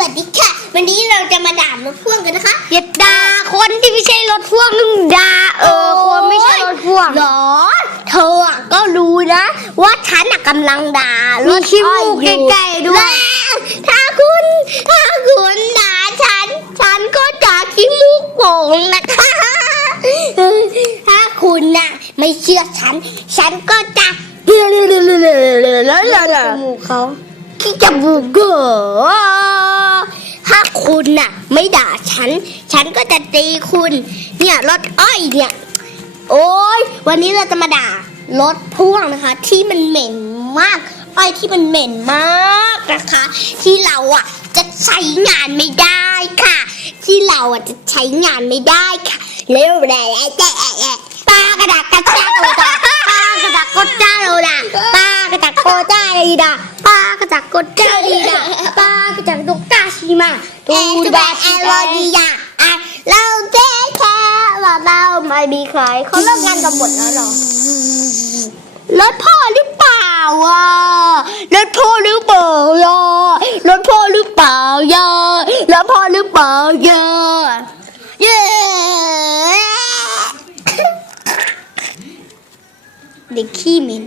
วัสดีค่ะ วันนี้เราจะมาด่ารถพ่วงกันนะคะอย่าด่าคนที่ไม่ใช่รถพ่วงนึงด่าเออคนไม่ใช่รถพ่วงหรอเธออะก็รู้นะ ว่าฉันน่ะกำลังด่ารถมีขี้มูกอ้อยอยู่ใกล้ๆด้วยและถ้าคุณถ้าคุณด่าฉัน ฉันก็จะขี้มูกโป่งนะคะ ถ้าคุณน่ะ ไม่เชื่อฉัน ฉันก็จะจมูกเขาขี้จมูกเกอถ้า คุณน่ะ ไม่ด่าฉัน ฉันก็จะตีคุณ เนี่ยรถอ้อยเนี่ย โอ้ยวันนี้เราจะมาด่ารถพ่วงนะคะ ที่มันเหม็นมาก อ้อยที่มันเหม็นมากนะคะ ที่เราอะจะใช้งานไม่ได้ค่ะ ที่เราอะจะใช้งานไม่ได้ค่ะเร็วแร่แต่ปากระดาษกระจาโตตาปากระดาษกดจ้าโลนะปากระดาษโกจ้าดีดาปากระดาษกดจ้าดีดาปากระดาษดกกาชิมา ตูดบาชิแอโรดียาอะเราเจ๊แค่ว่าเราไม่มีใครเขาเลิกงานกันหมดแล้วหรอรถพ่อหรือเปล่าอะรถพ่อหรือเปล่าย่ารถพ่อหรือเปล่าย่ารถพ่อหรือเปล่าย่าเย้เด็กขี้ม็น